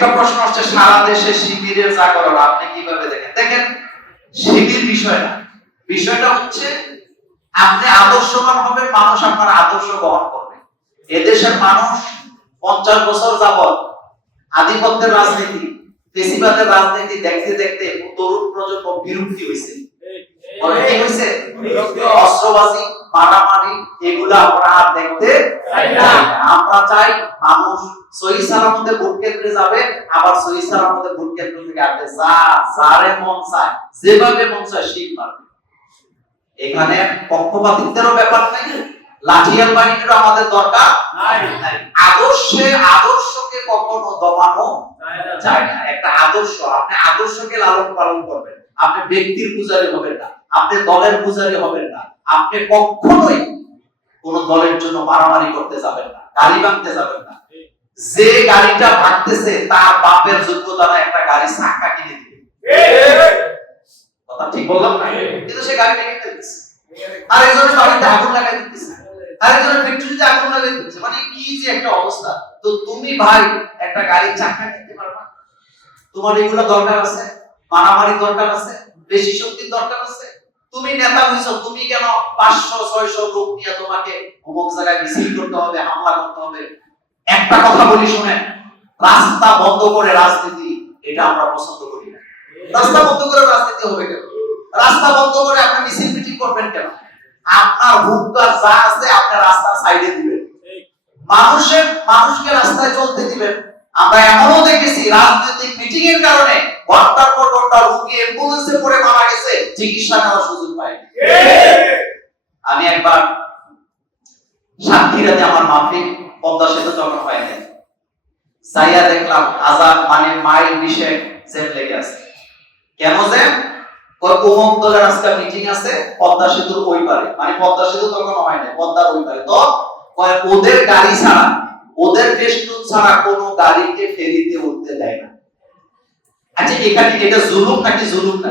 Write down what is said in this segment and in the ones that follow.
একটা প্রশ্ন হচ্ছে সারা দেশে শিবিরের জাগরণ, আপনি কীভাবে দেখেন? দেখেন, শিবির বিষয় না। বিষয়টা হচ্ছে, আপনি আদর্শবান হবেন, মানুষ আপনার আদর্শ বহন করবে। এদেশের মানুষ পঞ্চাশ বছর যাবত আধিপত্যের রাজনীতি বেশিরভাগের রাজনীতি দেখতে দেখতে তরুণ প্রজন্ম বিরক্তি হয়েছে। বলে, অস্ত্রবাজি মারামারি এগুলা আমরা আর দেখতে চাই না। আমরা চাই মানুষ সহি সালামতে ভোট কেন্দ্রে যাবে আবার সহি সালামতে ভোট কেন্দ্র থেকে আসবে। যা যারে মন চায় যেভাবে মন চায় সেই পারবে। এখানে পক্ষপাতিত্বেরও ব্যাপার নাই লাঠিয়াল বাহিনীরও আমাদের দরকার। নাই। আদর্শে আদর্শকে কখনো দমানো যায় না। একটা আদর্শ আপনি আদর্শকে লালন পালন করবেন আপনি ব্যক্তির পূজারী হবেন না। আপনি দলের পূজারী হবেন না। আপনি কখনোই কোন দলের জন্য মারামারি করতে যাবেন না, গাড়ি ভাঙতে যাবেন না। যে গাড়িটা ভাঙতেছে, তার বাপের যোগ্যতা না একটা গাড়ি চাক্কা কিনে দিবে। কথা ঠিক বললাম না? কিন্তু সে আর একজনের বাড়িতে আগুন লাগাই দিতেছে। আর একজনের ফ্যাক্টরিতে আগুন লাগাই দিতেছে মানে কি যে একটা অবস্থা। তো তুমি ভাই একটা গাড়ির চাকা কিনতে পারবা? তোমার এগুলো দরকার আছে? মারামারি দরকার আছে? বেশি শক্তির দরকার আছে? তুমি নেতা হইছো, তুমি কেন পাঁচশো, ছয়শো লোক নিয়ে তোমাকে অমুক জায়গায় মিছিল করতে হবে, হামলা করতে হবে? একটা কথা বলি শুনেন, রাস্তা বন্ধ করে রাজনীতি, এটা আমরা পছন্দ করি না। রাস্তা বন্ধ করে রাজনীতি হবে কেন? রাস্তা বন্ধ করে আপনি মিছিল মিটিং করবেন কেন? আপনার হুক্কার যা আছে আপনার রাস্তার সাইডে দিবেন। মানুষের, মানুষকে রাস্তায় চলতে দিবেন। আমরা এমনও দেখেছি, রাজনৈতিক মিটিং এর কারণে ঘণ্টার পর ঘণ্টা রুগী অ্যাম্বুলেন্সে পড়ে মারা গেছে চিকিৎসা নেওয়ার সুযোগ পায়নি আমি একবার আমার মাফিক পদ্মা সেতু যখন যাইয়া দেখলাম মানে মাইল লেগে আছে। কেন অমুক দলের আজকে মিটিং আছে পদ্মা সেতুর ওই পারে। মানে পদ্মা সেতু তখন হয় না পদ্মার ওই পারে। তো ওদের গাড়ি ছাড়া ওদের বেষ্টন ছাড়া কোনো গাড়িকে ফেরিতে উঠতে দেয় না। আচ্ছা এখানে এটা জুলুম নাকি জুলুম না।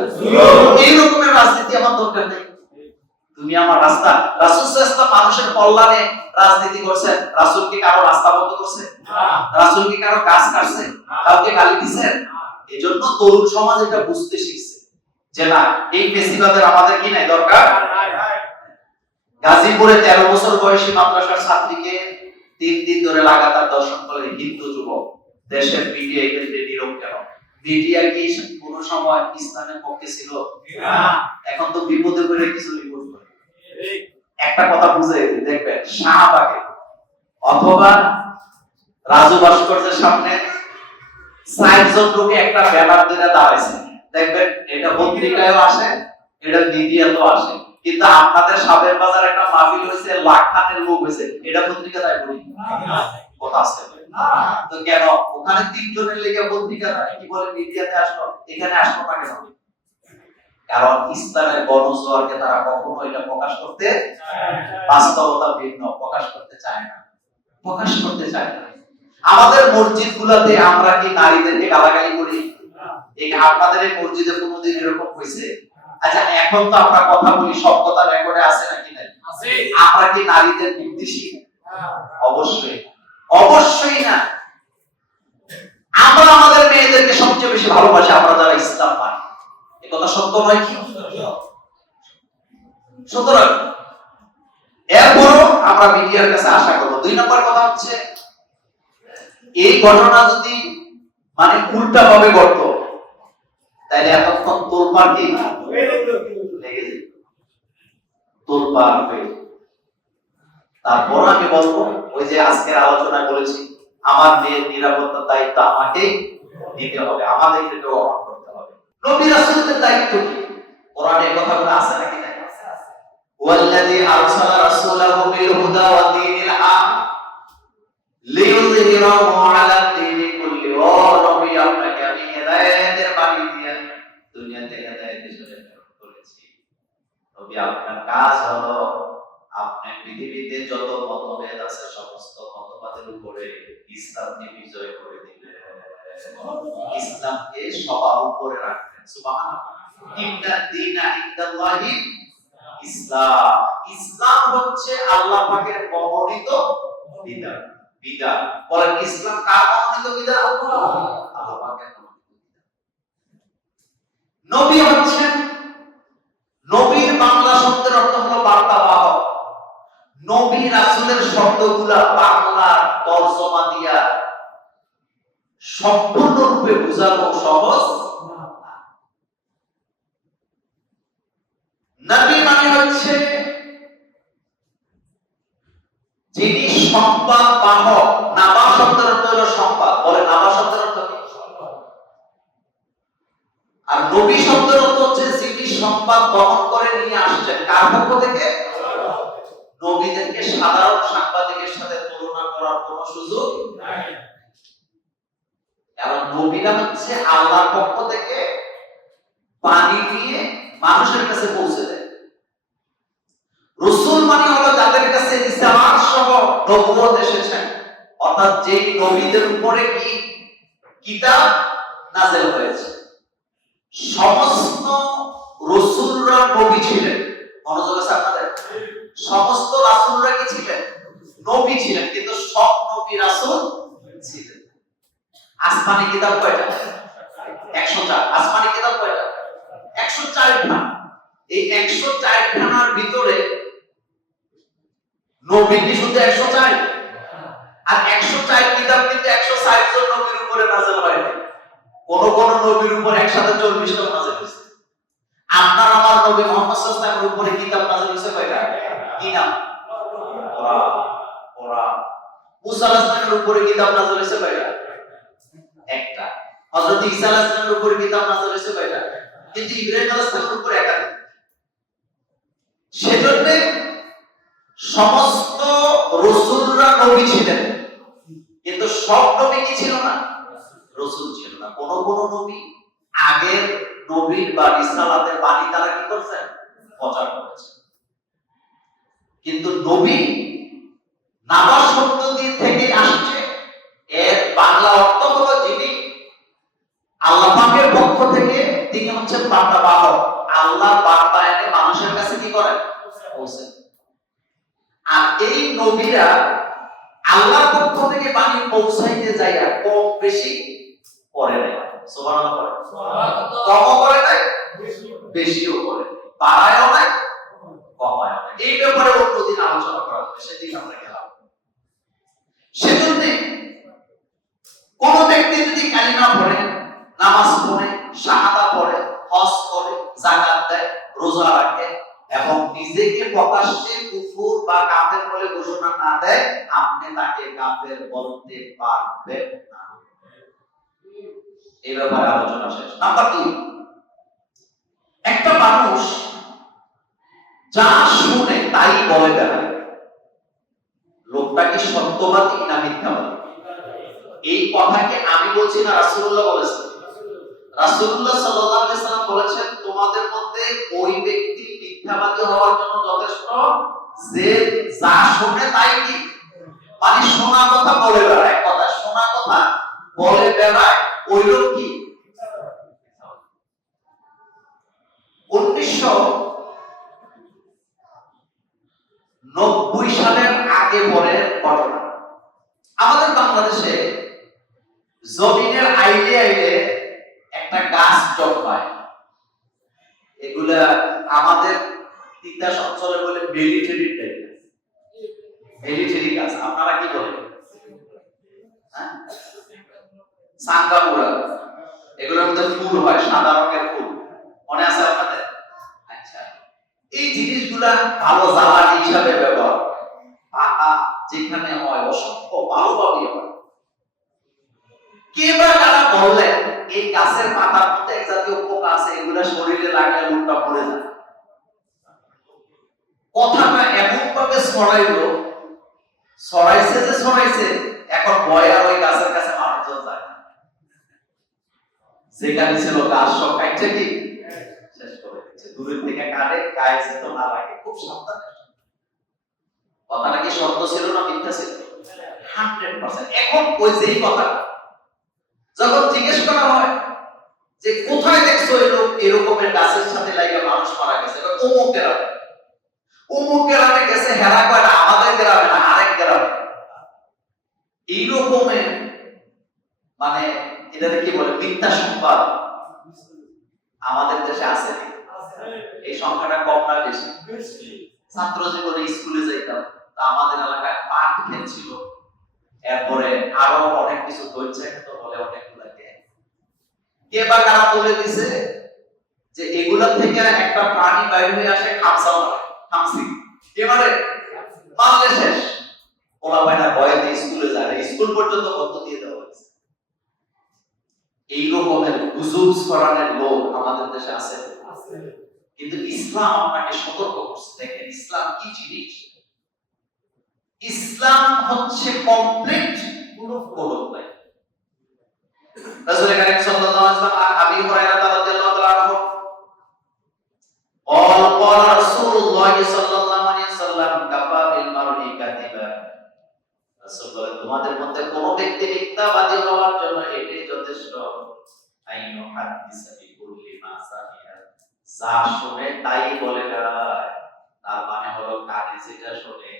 এই রকমের রাজনীতি আমার দরকার নেই। তুমি আমার রাস্তা। রাসূল সাল্লাল্লাহু মানুষের কল্যাণে রাজনীতি করছেন। রাসূল কি কারও রাস্তা বন্ধ করছে রাসূল কি কারও কাজ কাউকে গালি দিছেন? এজন্য তরুণ সমাজ এটা বুঝতে শিখছে যে না এই ফেসিবাদের আমাদের কি নাই দরকার? গাজীপুরে তেরো বছর বয়সী মাদ্রাসার ছাত্রীকে তিন দিন ধরে লাগাতার দর্শন করে হিন্দু যুবক। দেশের মিডিয়া নীরব কেন? কোন সময় ইসলামের পক্ষে ছিল এখন তো বিপদে কিছু রিপোর্ট করে। একটা কথা বুঝে দেখবেন শাহবাগে অথবা রাজু ভাস্কর্যের সামনে লোকে একটা ব্যানার দাঁড়াইছে। দেখবেন, এটা পত্রিকায়ও আসে, এটা মিডিয়াতেও আসে। কিন্তু আপনাদের সাবের বাজার একটা মাহফিল হয়েছে লাখ খানের লোক হয়েছে। এটা পত্রিকা তাই বলি? কথা আসতে পারে। তো কেন? ওখানে তিনজনের লেগে পত্রিকা দেয়, কি বলে মিডিয়াতে আসলো? এখানে আসলো না কেন কারণ ইসলামের গণজোয়ারকে তারা কখনো এটা প্রকাশ করতে বাস্তবতা ভিন্ন প্রকাশ করতে চায় না। প্রকাশ করতে চায় না। আমাদের মসজিদ গুলাতে আমরা কি নারীদেরকে গালাগালি করি? এই আপনাদের এই মসজিদে কোনোদিন এরকম হয়েছে? আচ্ছা এখন তো আমরা কথা বলি সব কথা রেকর্ডে আছে নাকি নাই? আমরা কি নারীদের বিদ্বেষী? অবশ্যই। অবশ্যই না। আমরা আমাদের মেয়েদেরকে সবচেয়ে বেশি ভালোবাসি আমরা যারা ইসলাম মানি এ কথা সত্য নয় কি? সুতরাং এরপরও আমরা মিডিয়ার কাছে আশা করব। দুই নম্বর কথা হচ্ছে এই ঘটনা যদি মানে উল্টা ভাবে ঘটতো তাহলে এতক্ষণ তোলপাড় কি? লেগে যেত তারপর আমি বলব, ওই যে আজকের আলোচনায় বলেছি আমার মেয়ের নিরাপত্তার দায়িত্ব আমাকে নিতে হবে আমাদেরকে গ্রহণ করতে হবে। নবী রাসূলদের দায়িত্ব কি? কোরআনে কথাগুলো আছে নাকি নাই? ওয়াল্লাযী আরসালা রাসূলাহু বিল হুদা ওয়া দীনিল আপনার কাজ হলো আপনি পৃথিবীতে যত মতভেদ আছে, সমস্ত মতবাদের উপরে ইসলামকে বিজয় করে দিলেন ইসলামকে সবার উপরে রাখলেন সুবহানাল্লাহ। ইন্না দীনা ইন্দাল্লাহি ইসলাম। ইসলাম হচ্ছে আল্লাহ পাকের মনোনীত বিধান। বিধান। বলেন, ইসলাম কার মনোনীত বিধান? আল্লাহ পাকের মনোনীত বিধান। নবী নবী রাসূলের শব্দগুলা বাংলার তর্জমা দিয়া সম্পূর্ণরূপে বোঝানো সহজ। নবী মানে হচ্ছে যিনি সংবাদ বাহক নাবা শব্দের অর্থ হলো সংবাদ। বলে নাবা শব্দের অর্থ আর নবী শব্দের অর্থ হচ্ছে যিনি সংবাদ বহন করে নিয়ে আসছেন। কার পক্ষ থেকে? নবীদেরকে সাধারণ সাংবাদিকের সাথে তুলনা করার কোনো সুযোগ কারণ নবীরা হচ্ছে আল্লাহর পক্ষ থেকে পানি নিয়ে মানুষের কাছে পৌঁছে দেয়। রসুল মানে হলো যাদের কাছে সহ নবুয়ত এসেছেন অর্থাৎ যেই নবীদের উপরে কি কিতাব নাজেল হয়েছে? সমস্ত রসুলরা নবী ছিলেন। মনোযোগ আছে আপনাদের? সমস্ত রাসূলরা কি ছিলেন? নবী ছিলেন, কিন্তু সব নবী রাসূল ছিলেন। আসমানি কিতাব কয়টা? একশো চার। আসমানি কিতাব কয়টা? একশো চারটা এই একশো চারখানার ভিতরে নবী কি শুধু একশো চার? আর একশো চার কিতাব কিন্তু একশো ষাট জন নবীর উপরে নাজেল হয়নি কোন কোন নবীর উপর একসাথে চল্লিশটা নাজেল হয়েছে। আপনার, আমার নবী মোহাম্মদ সাল্লাল্লাহু উপরে কিতাব নাজেল হয়েছে কয়টা? কি নাম কোরআন কোরআন উপরে কিতাব নাজেল হয়েছে কয়টা? একটা। হযরত ঈসা আলাইহিস উপরে কিতাব নাজেল হয়েছে কয়টা? কিন্তু ইব্রাহিম আলাইহিস উপরে একাধিক সেজন্য সমস্ত রসুলরা নবী ছিলেন। কিন্তু সব নবী কি ছিল না? রসুল ছিল না। কোন কোন নবী আগের নবীর বা রিসালাতের বাণী তারা কি করছেন? প্রচার কিন্তু নবী নাবা শব্দ দিয়ে থেকে আসছে এর বাংলা অর্থ হলো যিনি আল্লাহ পাকের পক্ষ থেকে তিনি হচ্ছেন বার্তা বাহক আল্লাহ বার্তা এনে মানুষের কাছে কি করেন? আর এই নবীরা আল্লাহর পক্ষ থেকে বাণী পৌঁছাইতে যাইয়া কম বেশি করে নাই। কমও করে নাই বেশিও করে নাই এই ব্যাপারে অন্যদিন আলোচনা করা হবে, সেদিন আমরা গেলাম। সেজন্য কোন ব্যক্তি যদি কালিমা পড়ে, নামাজ পড়ে, শাহাদা পড়ে, হজ করে জাকাত দেয়, রোজা রাখে এবং নিজেকে প্রকাশ্যে কুফুর বা কাফের বলে ঘোষণা না দেয়, আপনি তাকে কাফের বলতে পারবেন না। এই ব্যাপারে আলোচনা শেষ। নাম্বার দুই একটা মানুষ যা শুনে তাই বলে বেড়ায়। লোকটা সত্যবাদী না মিথ্যাবাদী এই কথাকে আমি বলছি না রাসূলুল্লাহ বলেছেন। রাসূলুল্লাহ সাল্লাল্লাহু আলাইহি সাল্লাম বলেছেন, তোমাদের মধ্যে ওই ব্যক্তি মিথ্যাবাদী হওয়ার জন্য যথেষ্ট। যে যা শুনে তাই কি? মানে শোনা কথা বলে বেড়ায় কথা শোনা কথা বলে বেড়ায়, ওই লোক কি? উনিশশো নব্বই সালের আগে পরের ঘটনা। আমাদের বাংলাদেশে জমিনের আইলে আইলে একটা গাছ জন্মায়। এগুলা আমাদের তিতাস অঞ্চলে বলে বেলিটেরি টাইপ বেলিটেরি গাছ, আপনারা কি বলেন? হ্যাঁ? সাঙ্গাপুরা এগুলোর মধ্যে ফুল হয়, সাদা রঙের ফুল। মনে আছে আপনাদের? আচ্ছা। এই জিনিসগুলা ভালো জ্বালানি হিসাবে ব্যবহার। পাতা যেখানে হয় অসংখ্য ভালোভাবে হয়। কে বা কারা বললেন এই গাছের পাতার মধ্যে জাতীয় পোকা আছে, এগুলা শরীরে লাগলে মুখটা পড়ে যায়। কথাটা এমন ভাবে ছড়াইলো, ছড়াইছে যে ছড়াইছে, এখন ভয় আর ওই গাছের কাছে মানুষজন যায় যেখানে ছিল গাছ সব কাটছে কি? দূরের থেকে কাটে গায়ে তো না লাগে খুব সাবধানে কথাটা কি সত্য ছিল না মিথ্যা ছিল? Hundred percent. এখন ওই যেই কথা যখন জিজ্ঞেস করা হয় যে কোথায় দেখছ এরকম এরকমের গাছের সাথে লাগিয়ে মানুষ মারা গেছে অমুক গ্রামে। অমুক গ্রামে গেছে, হেরা কয় না, আমাদের গ্রামে না, আরেক গ্রামে। এইরকমের মানে এটাকে কি বলে, মিথ্যা সংবাদ আমাদের দেশে আছে? এই সংখ্যাটা কম না বেশি। ছাত্র জীবনে স্কুলে যাইতাম, তা আমাদের এলাকায় পাট ক্ষেত ছিল। এরপরে আরও অনেক কিছু ধরছে, তো বলে অনেকগুলা কে কে বা কারা তুলে দিছে যে এগুলা থেকে একটা প্রাণী বাইরে হয়ে আসে খামসা মারে, খামসি। মারলে শেষ বাইনা স্কুলে যায়, স্কুল পর্যন্ত বন্ধ দিয়ে দেওয়া হয়েছে। এই রকমের লোক আমাদের দেশে আছে। কিন্তু ইসলাম আপনাকে সতর্ক করছে দেখেন ইসলাম কি জিনিস ইসলাম হচ্ছে কমপ্লিট কোনো ভাই রাসূল করিম সাল্লাল্লাহু আলাইহি ওয়াসাল্লাম আর আবি হুরায়রা রাদিয়াল্লাহু তাআলা আনহু قال قال رسول الله صلى الله عليه وسلم كفى بالمرء كذبا রাসূল বলেন তোমাদের মধ্যে কোন ব্যক্তি মিথ্যাবাদী হওয়ার জন্য এটাই যথেষ্ট আইনু হাদিসা বিকুল্লি মা সামিয়া যা শুনে তাই বলে বেড়ায় তার মানে হলো কানে যেটা শুনে,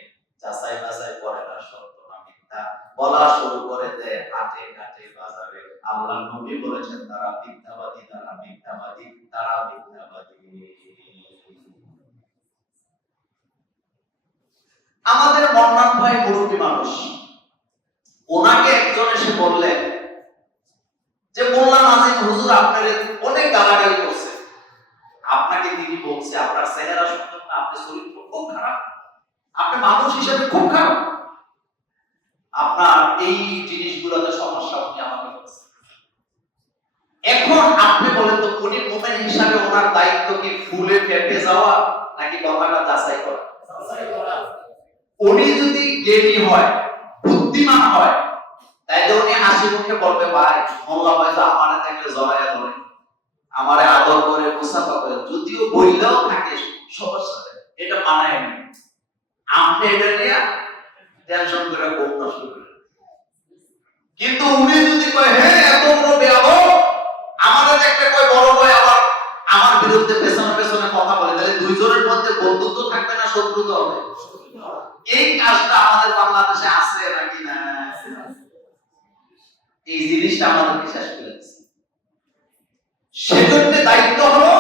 যাচাই বাছাই করে না সত্য না মিথ্যা। বলা শুরু করে দেয়, হাটে ঘাটে বাজারে। আল্লাহ নবী বলেছেন, তারা মিথ্যাবাদী তারা মিথ্যাবাদী তারা মিথ্যাবাদী। আমাদের মন্নান ভাই মুরব্বী মানুষ ওনাকে একজন এসে বললেন যে মোল্লা নাজিম হুজুর আপনার অনেক গালাগালি করছে আপনাকে তিনি বলছে আপনার চেহারা সুন্দর না আপনার চরিত্র খুব খারাপ আপনি মানুষ হিসেবে খুব খারাপ আপনার এই জিনিসগুলোতে সমস্যা উনি আমাকে বলছে এখন আপনি বলেন তো উনি মোমেন হিসাবে ওনার দায়িত্ব কি ফুলে ফেপে যাওয়া নাকি কথাটা যাচাই করা? উনি যদি জ্ঞানী হয়, বুদ্ধিমান হয় উনি হাসি মুখে বলবে, ভাই মোল্লা আমারে থাকলে জড়াইয়া ধরে। আমারে আদর করে মুসাফা করে। যদিও বইলেও থাকে নেই। এটা মানায় আপনি এটা নিয়ে টেনশন করে ঘুম নষ্ট করে। কিন্তু উনি যদি কয় জিনিসটা আমাদেরকে শেষ করে দিচ্ছে সেজন্য দায়িত্ব হলো